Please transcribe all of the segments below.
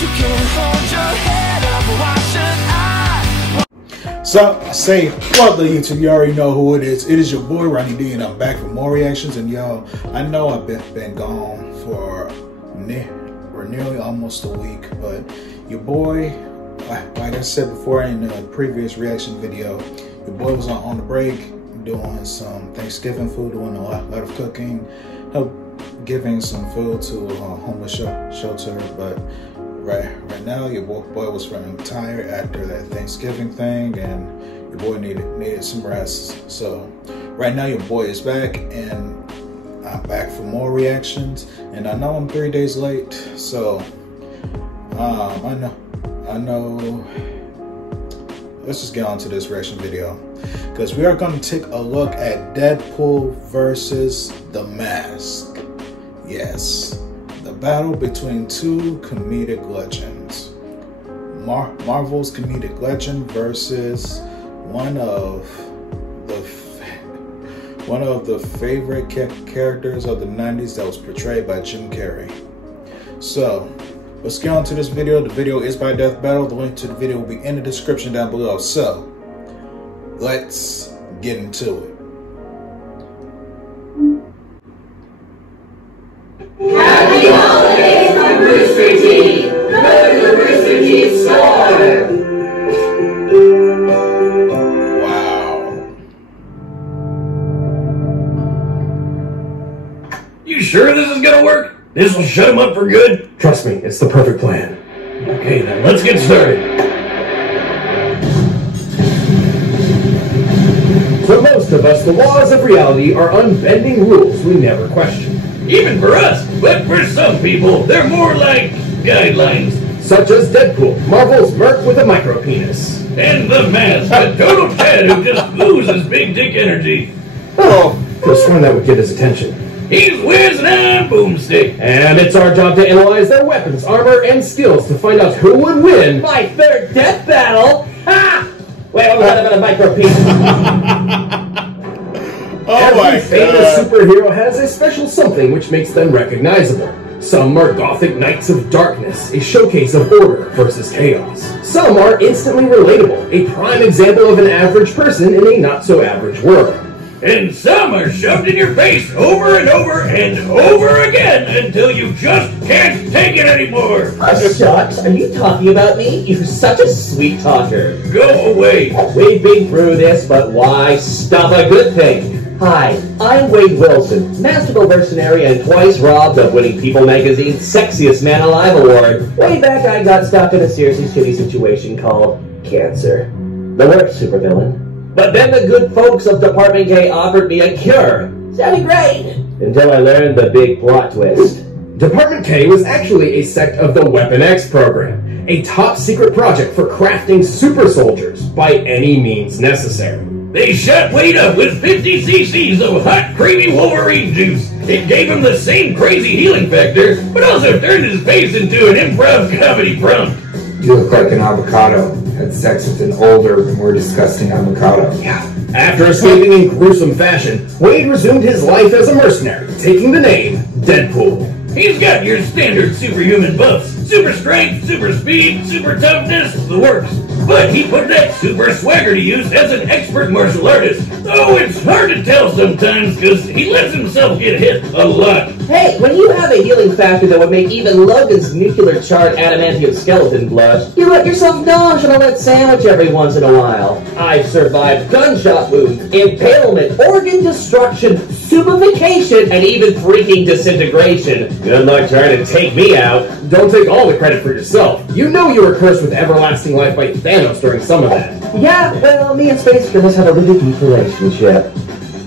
you can't hold your head up. Why should I? So I say, what the YouTube, you already know who it is. It is your boy Ronnie D, and I'm back for more reactions. And y'all, I know I've been gone for nearly almost a week, but your boy, like I said before in the previous reaction video, your boy was on the break doing some Thanksgiving food, doing a lot of cooking, help giving some food to a homeless shelter. But right now, your boy was running tired after that Thanksgiving thing, and your boy needed some rest. So right now, your boy is back, and I'm back for more reactions. And I know I'm 3 days late, so I know. Let's just get on to this reaction video, because we are going to take a look at Deadpool versus The Mask. Yes, the battle between two comedic legends. Marvel's comedic legend versus one of the favorite characters of the 90s that was portrayed by Jim Carrey. So let's get on to this video. The video is by Death Battle. The link to the video will be in the description down below. So let's get into it. Happy holidays from Rooster Teeth! Go to the Rooster Teeth store! Wow. You sure this is gonna work? This will shut him up for good? Trust me, it's the perfect plan. Okay, then let's get started. For most of us, the laws of reality are unbending rules we never question. Even for us, but for some people, they're more like guidelines. Such as Deadpool, Marvel's merc with a micro penis. And The Mask, a total Chad who just oozes big dick energy. Oh, just one that would get his attention. He's Wiz and I'm Boomstick. And it's our job to analyze their weapons, armor, and skills to find out who would win My third death battle? Ha! Wait, what about a micro penis? Oh my Every famous God. superhero has a special something which makes them recognizable. Some are gothic knights of darkness, a showcase of order versus chaos. Some are instantly relatable, a prime example of an average person in a not-so-average world. And some are shoved in your face over and over and over again until you just can't take it anymore. Shucks, are you talking about me? You're such a sweet talker. Go away. We've been through this, but why stop a good thing? Hi, I'm Wade Wilson, masterful mercenary and twice robbed of winning People Magazine's Sexiest Man Alive award. Way back, I got stuck in a seriously shitty situation called cancer. The worst supervillain. But then the good folks of Department K offered me a cure. Sounded great. Until I learned the big plot twist. Department K was actually a sect of the Weapon X program, a top-secret project for crafting super soldiers by any means necessary. They shot Wade up with 50 cc's of hot, creamy Wolverine juice. It gave him the same crazy healing factor, but also turned his face into an improv comedy prompt. You look like an avocado. Had sex with an older, more disgusting avocado. Yeah. After escaping in gruesome fashion, Wade resumed his life as a mercenary, taking the name Deadpool. He's got your standard superhuman buffs. Super strength, super speed, super toughness, the works. But he put that super swagger to use as an expert martial artist. Oh, it's hard to tell sometimes because he lets himself get hit a lot. Hey, when you have a healing factor that would make even Logan's nuclear-charged adamantium skeleton blush, you let yourself dodge on a wet sandwich every once in a while. I've survived gunshot wounds, impalement, organ destruction, stupefaction, and even freaking disintegration. Good luck trying to take me out. Don't take all the credit for yourself. You know you were cursed with everlasting life by Thanos during some of that. Yeah, well, me and Space Goodness have a really deep relationship.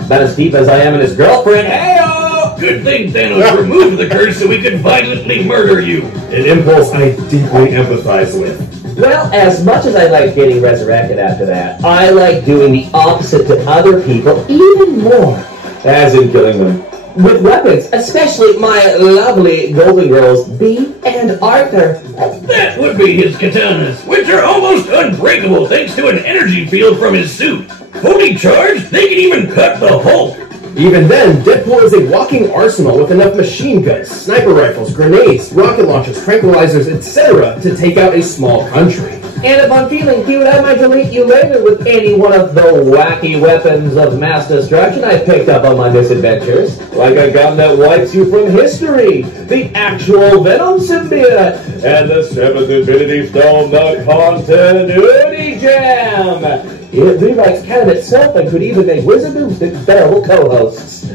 About as deep as I am and his girlfriend. Hey-o! Good thing Thanos removed the curse so we could violently murder you. An impulse I deeply empathize with. Well, as much as I like getting resurrected after that, I like doing the opposite to other people even more. As in killing them. With weapons, especially my lovely Golden Girls, Bee and Arthur. That would be his katanas, which are almost unbreakable thanks to an energy field from his suit. Fully charged, they can even cut the Hulk. Even then, Deadpool is a walking arsenal with enough machine guns, sniper rifles, grenades, rocket launchers, tranquilizers, etc. to take out a small country. And if I'm feeling cute, I might delete you later with any one of the wacky weapons of mass destruction I picked up on my misadventures. Like a gun that wipes you from history, the actual Venom symbiote, and the 7th Infinity Stone, the Continuity Gem! It rewrites canon itself and could even make Wizard Boomstick bearable co-hosts.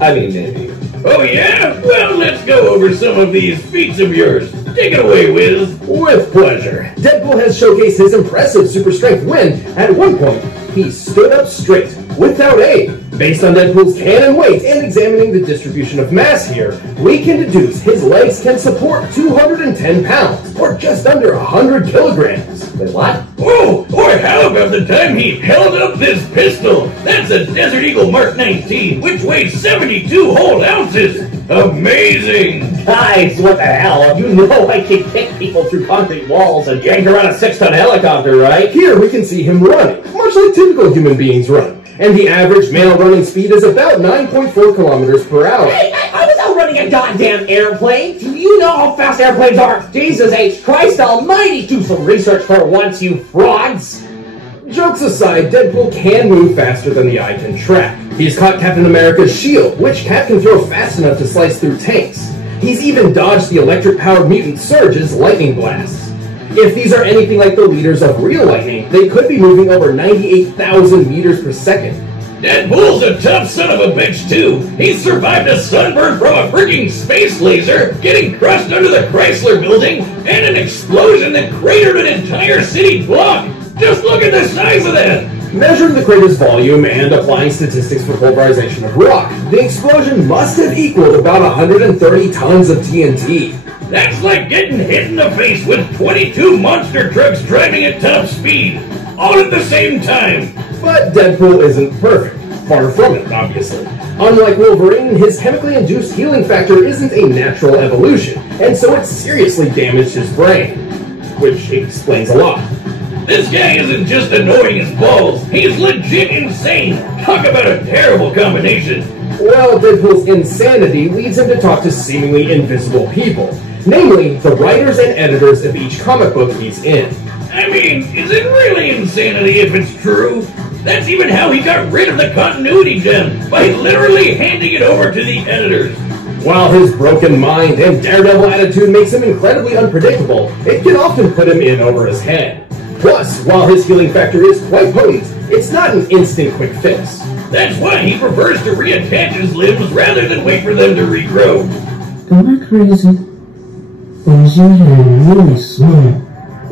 I mean, maybe. Oh yeah? Well, let's go over some of these feats of yours. Take it away, Wiz. With pleasure. Deadpool has showcased his impressive super strength when, at one point, he stood up straight, without aid. Based on Deadpool's cannon weight and examining the distribution of mass here, we can deduce his legs can support 210 pounds, or just under 100 kilograms. Wait, what? Oh, or how about the time he held up this pistol? That's a Desert Eagle Mark 19, which weighs 72 whole ounces. Amazing! Guys, what the hell? You know I can kick people through concrete walls and yank around a 6-ton helicopter, right? Here we can see him running, much like typical human beings run. And the average male running speed is about 9.4 kilometers per hour. Hey, I was out running a goddamn airplane. Do you know how fast airplanes are? Jesus H. Christ almighty, do some research for once, you frauds. Jokes aside, Deadpool can move faster than the eye can track. He's caught Captain America's shield, which Cap can throw fast enough to slice through tanks. He's even dodged the electric-powered mutant Surge's lightning blasts. If these are anything like the leaders of real lightning, they could be moving over 98,000 meters per second. Deadpool's a tough son of a bitch, too. He's survived a sunburn from a freaking space laser, getting crushed under the Chrysler building, and an explosion that cratered an entire city block. Just look at the size of that! Measuring the crater's volume and applying statistics for pulverization of rock, the explosion must have equaled about 130 tons of TNT. That's like getting hit in the face with 22 monster trucks driving at top speed, all at the same time. But Deadpool isn't perfect. Far from it, obviously. Unlike Wolverine, his chemically induced healing factor isn't a natural evolution, and so it seriously damaged his brain. Which explains a lot. This guy isn't just annoying as balls, he's legit insane. Talk about a terrible combination. Well, Deadpool's insanity leads him to talk to seemingly invisible people. Namely, the writers and editors of each comic book he's in. I mean, is it really insanity if it's true? That's even how he got rid of the Continuity Gem, by literally handing it over to the editors. While his broken mind and daredevil attitude makes him incredibly unpredictable, it can often put him in over his head. Plus, while his healing factor is quite potent, it's not an instant quick fix. That's why he prefers to reattach his limbs rather than wait for them to regrow. Am I crazy? Or is your hair really small?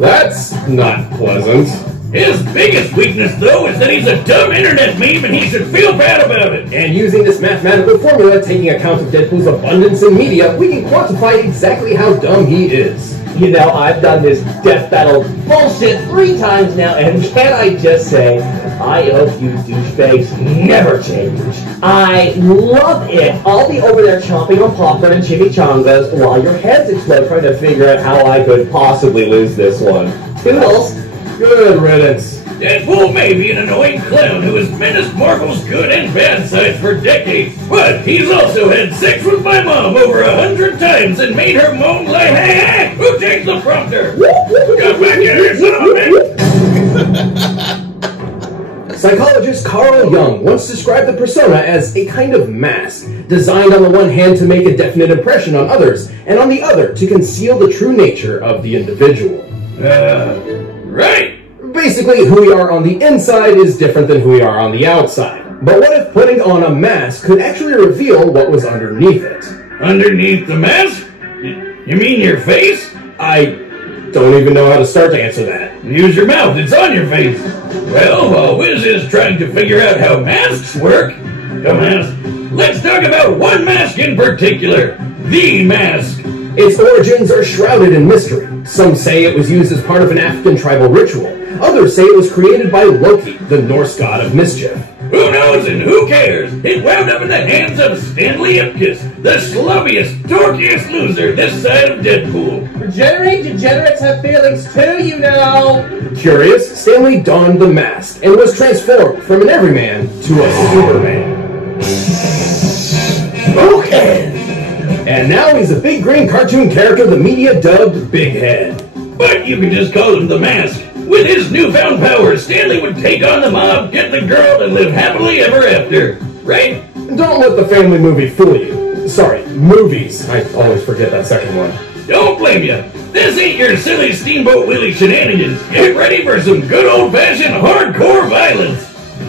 That's not pleasant. His biggest weakness, though, is that he's a dumb internet meme and he should feel bad about it. And using this mathematical formula, taking account of Deadpool's abundance in media, we can quantify exactly how dumb he is. You know, I've done this death battle bullshit 3 times now, and can I just say, I hope you douchebags never change. I love it. I'll be over there chomping on popcorn and chimichangas while your heads explode trying to figure out how I could possibly lose this one. Toodles! Good riddance. Deadpool may be an annoying clown who has menaced Marvel's good and bad sides for decades, but he's also had sex with my mom over 100 times and made her moan like, hey, who takes the prompter? Come back here, son of a bitch! Psychologist Carl Jung once described the persona as a kind of mask, designed on the one hand to make a definite impression on others, and on the other to conceal the true nature of the individual. Right! Basically, who we are on the inside is different than who we are on the outside. But what if putting on a mask could actually reveal what was underneath it? Underneath the mask? You mean your face? I don't even know how to start to answer that. Use your mouth, it's on your face. Well, while Wiz is trying to figure out how masks work, dumbass, let's talk about one mask in particular. The mask. Its origins are shrouded in mystery. Some say it was used as part of an African tribal ritual. Others say it was created by Loki, the Norse god of mischief. Who knows and who cares? It wound up in the hands of Stanley Ipkiss, the slubbiest, dorkiest loser this side of Deadpool. Regenerate degenerates have feelings too, you know! Curious, Stanley donned the mask and was transformed from an everyman to a Superman. Smokin'! And now he's a big green cartoon character the media dubbed Big Head. But you can just call him the Mask. With his newfound powers, Stanley would take on the mob, get the girl, and live happily ever after. Right? Don't let the family movie fool you. Sorry, movies. I always forget that second one. Don't blame you. This ain't your silly Steamboat Willie shenanigans. Get ready for some good old-fashioned hardcore violence.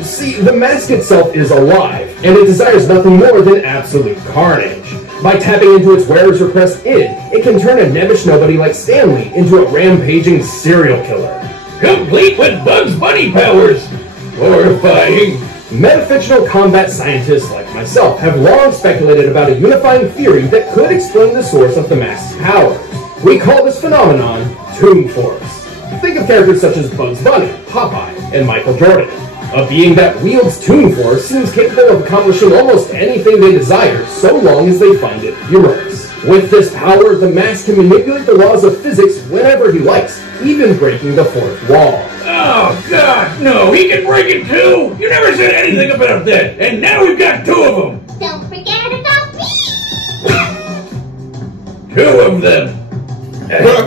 See, the Mask itself is alive, and it desires nothing more than absolute carnage. By tapping into its wearer's repressed id, it can turn a nebbish nobody like Stanley into a rampaging serial killer. Complete with Bugs Bunny powers. Horrifying. Metafictional combat scientists like myself have long speculated about a unifying theory that could explain the source of the Mask's powers. We call this phenomenon Toon Force. Think of characters such as Bugs Bunny, Popeye, and Michael Jordan. A being that wields Toon Force seems capable of accomplishing almost anything they desire, so long as they find it humorous. With this power, the Mask can manipulate the laws of physics whenever he likes, even breaking the fourth wall. Oh, God, no, he can break it too! You never said anything about that, and now we've got two of them! Don't forget about me! Two of them!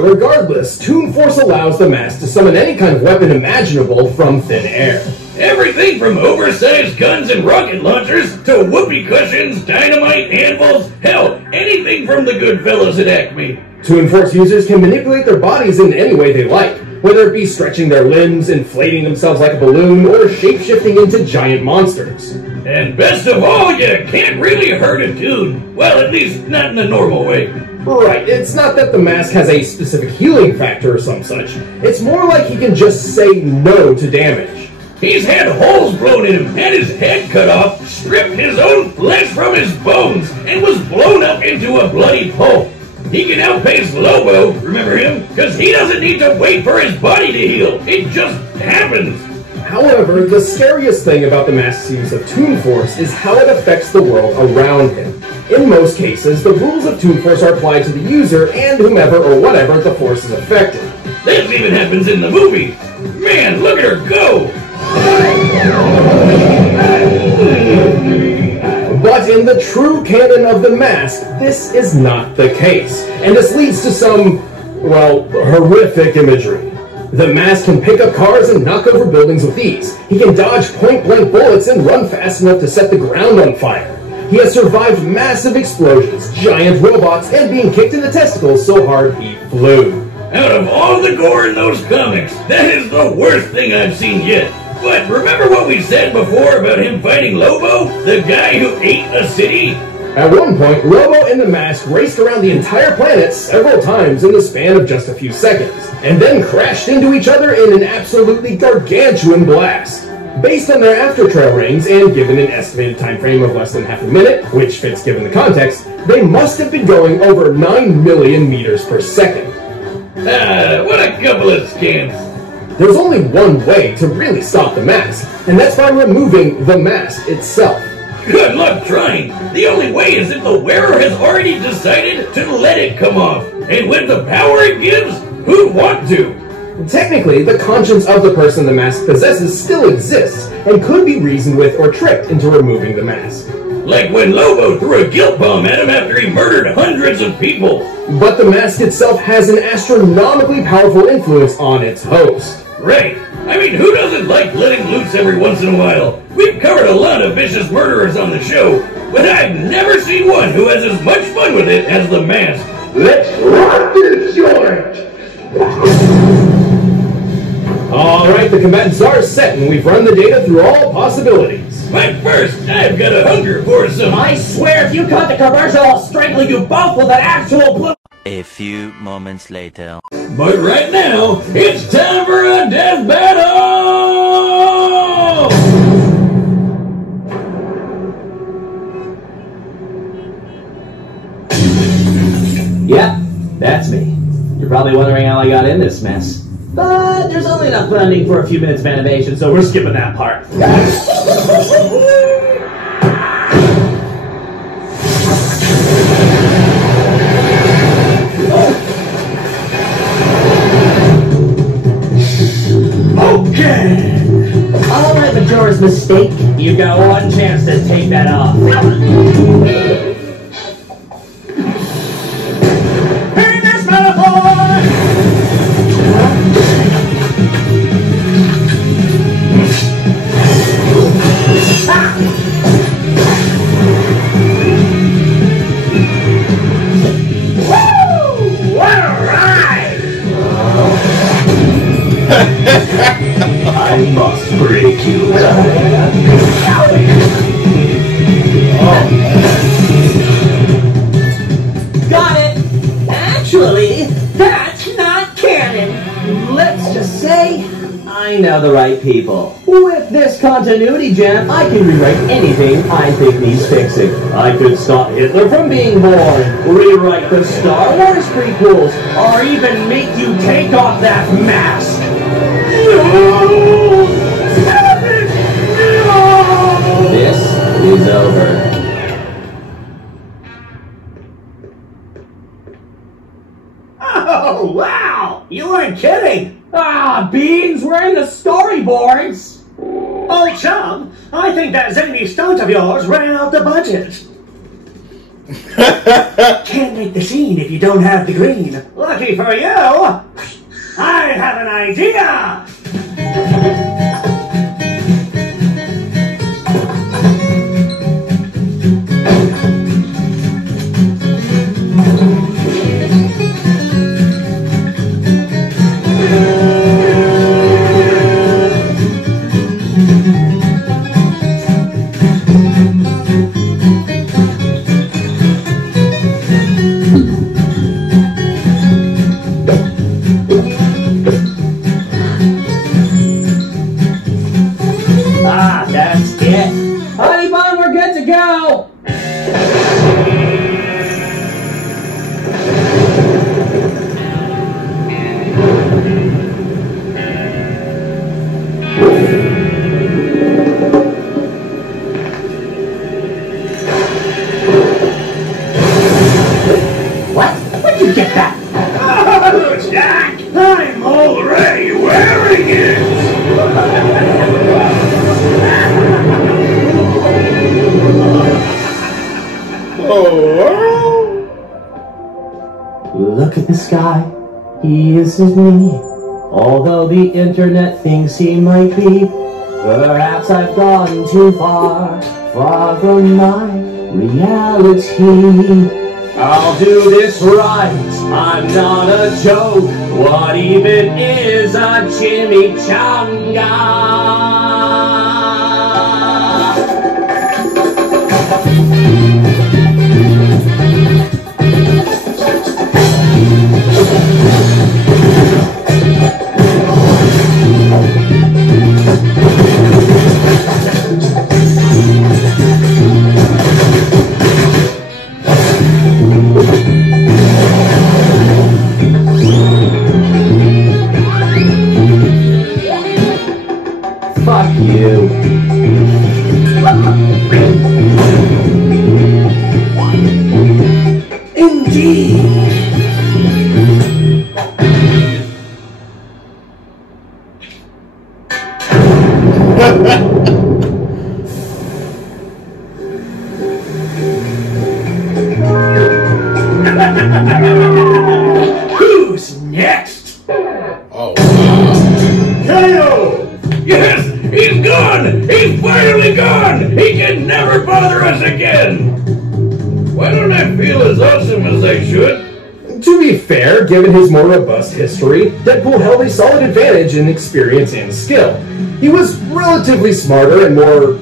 Regardless, Toon Force allows the Mask to summon any kind of weapon imaginable from thin air. Everything from oversized guns and rocket launchers to whoopee cushions, dynamite, anvils, hell, anything from the good fellas at Acme. Toon Force users can manipulate their bodies in any way they like, whether it be stretching their limbs, inflating themselves like a balloon, or shape-shifting into giant monsters. And best of all, you can't really hurt a Toon. Well, at least not in the normal way. Right, it's not that the Mask has a specific healing factor or some such. It's more like he can just say no to damage. He's had holes blown in him, had his head cut off, stripped his own flesh from his bones, and was blown up into a bloody pulp. He can outpace Lobo, remember him? Because he doesn't need to wait for his body to heal. It just happens. However, the scariest thing about the Mask's use of Toon Force is how it affects the world around him. In most cases, the rules of Toon Force are applied to the user and whomever or whatever the Force is affected. This even happens in the movie. Man, look at her go! But in the true canon of the Mask, this is not the case. And this leads to some, well, horrific imagery. The Mask can pick up cars and knock over buildings with ease. He can dodge point-blank bullets and run fast enough to set the ground on fire. He has survived massive explosions, giant robots, and being kicked in the testicles so hard he flew. Out of all the gore in those comics, that is the worst thing I've seen yet. But remember what we said before about him fighting Lobo? The guy who ate a city? At one point, Lobo and the Mask raced around the entire planet several times in the span of just a few seconds, and then crashed into each other in an absolutely gargantuan blast. Based on their after-trail rings, and given an estimated time frame of less than half a minute, which fits given the context, they must have been going over 9 million meters per second. What a couple of scamps. There's only one way to really stop the Mask, and that's by removing the Mask itself. Good luck trying. The only way is if the wearer has already decided to let it come off. And with the power it gives, who'd want to? Technically, the conscience of the person the Mask possesses still exists, and could be reasoned with or tricked into removing the Mask. Like when Lobo threw a guilt bomb at him after he murdered hundreds of people. But the Mask itself has an astronomically powerful influence on its host. Right. I mean, who doesn't like letting loose every once in a while? We've covered a lot of vicious murderers on the show, but I've never seen one who has as much fun with it as the Mask. Let's rock this joint! Alright, the combatants are set, and we've run the data through all possibilities. But first, I've got a hunger for some... I swear if you cut the commercial, I'll strangle you both with an actual blue... A few moments later. But right now, it's time for a death battle! Yep, that's me. You're probably wondering how I got in this mess. But there's only enough funding for a few minutes of animation, so we're skipping that part. Okay! Alright, Majora's Mistake. You've got one chance to take that off. I must break you. Got it! Actually, that's not canon. Let's just say I know the right people. With this continuity gem, I can rewrite anything I think needs fixing. I could stop Hitler from being born, rewrite the Star Wars prequels, or even make you take off that mask. No! Stop it! No! This is over. Oh, wow! You weren't kidding! Ah, Beans, we're in the storyboards! Old chum, I think that zany stunt of yours ran out the budget. Can't make the scene if you don't have the green. Lucky for you, I have an idea! Look at the sky, he is me. Although the internet thinks he might be, perhaps I've gone too far, far from my reality. I'll do this right, I'm not a joke. What even is a chimichanga? Fuck you. Indeed. Who's next? Oh, Kyle! Yes, he's gone! He's finally gone! He can never bother us again! Why don't I feel as awesome as I should? To be fair, given his more robust history, Deadpool held a solid advantage in experience and skill. He was relatively smarter and more,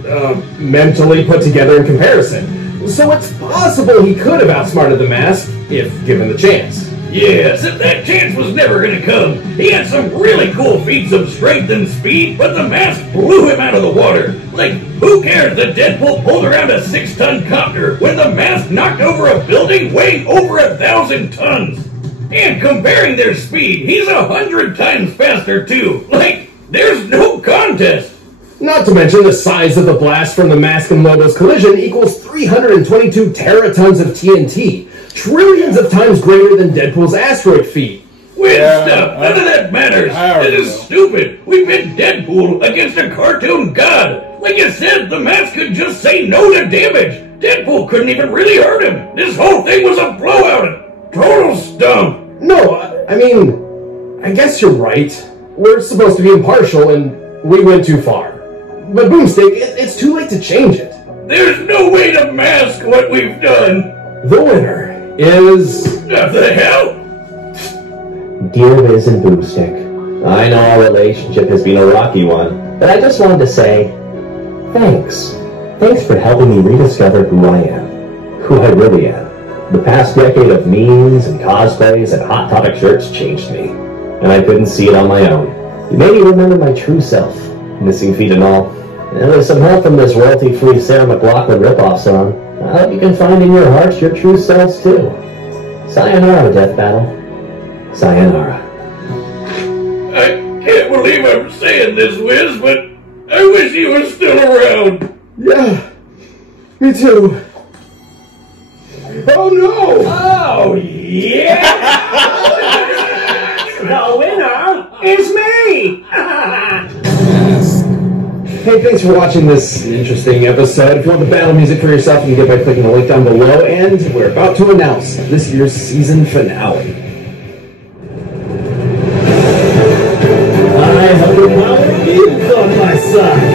mentally put together in comparison. So it's possible he could have outsmarted the Mask, if given the chance. Yes, if that chance was never gonna come. He had some really cool feats of strength and speed, but the Mask blew him out of the water. Like, who cares that Deadpool pulled around a 6-ton copter when the Mask knocked over a building weighing over 1,000 tons? And comparing their speed, he's 100 times faster too. Like, there's no contest. Not to mention the size of the blast from the Mask and Lobo's collision equals 322 teratons of TNT, trillions of times greater than Deadpool's asteroid feat. Weird stuff. None of that matters. This is stupid. We pit Deadpool against a cartoon god. Like you said, the Mask could just say no to damage. Deadpool couldn't even really hurt him. This whole thing was a blowout. Total stump. No, I mean, I guess you're right. We're supposed to be impartial, and we went too far. But Boomstick, it's too late to change it. There's no way to mask what we've done. The winner is... What the hell? Dear Liz and Boomstick, I know our relationship has been a rocky one, but I just wanted to say, thanks. Thanks for helping me rediscover who I am. Who I really am. The past decade of memes and cosplays and Hot Topic shirts changed me, and I couldn't see it on my own. You made me remember my true self, missing feet and all. And with some help from this royalty-free Sarah McLachlan ripoff song, I hope you can find in your hearts your true selves too. Sayonara, Death Battle. Sayonara. I can't believe I'm saying this, Wiz, but I wish he was still around. Yeah, me too. Oh no! Oh, yeah! The winner is me! Hey, thanks for watching this interesting episode. If you want the battle music for yourself, you can get by clicking the link down below. And we're about to announce this year's season finale. I have the power of youth on my side.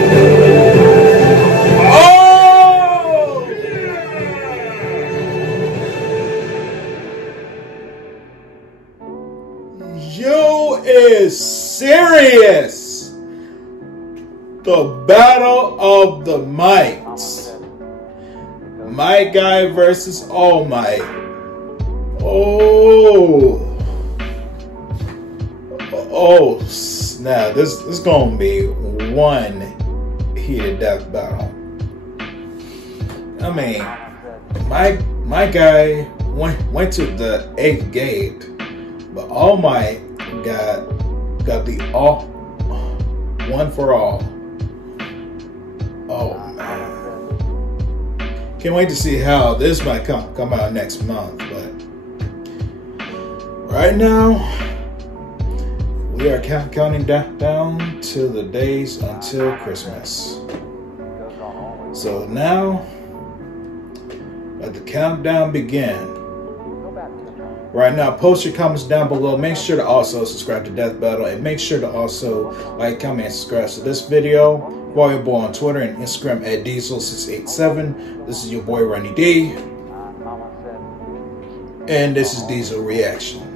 You is serious. The Battle of the Mights. Might Guy versus All Might. Oh snap. This is gonna be one heated death battle. I mean, my guy went to the 8th gate, but All Might got the all one for all. Oh man, can't wait to see how this might come out next month. But right now, we are counting down to the days until Christmas. So now, let the countdown begin. Right now, post your comments down below. Make sure to also subscribe to Death Battle, and make sure to also like, comment, and subscribe to this video. Follow your boy on Twitter and Instagram at Diesel687. This is your boy Ronnie D, and this is Diesel Reaction.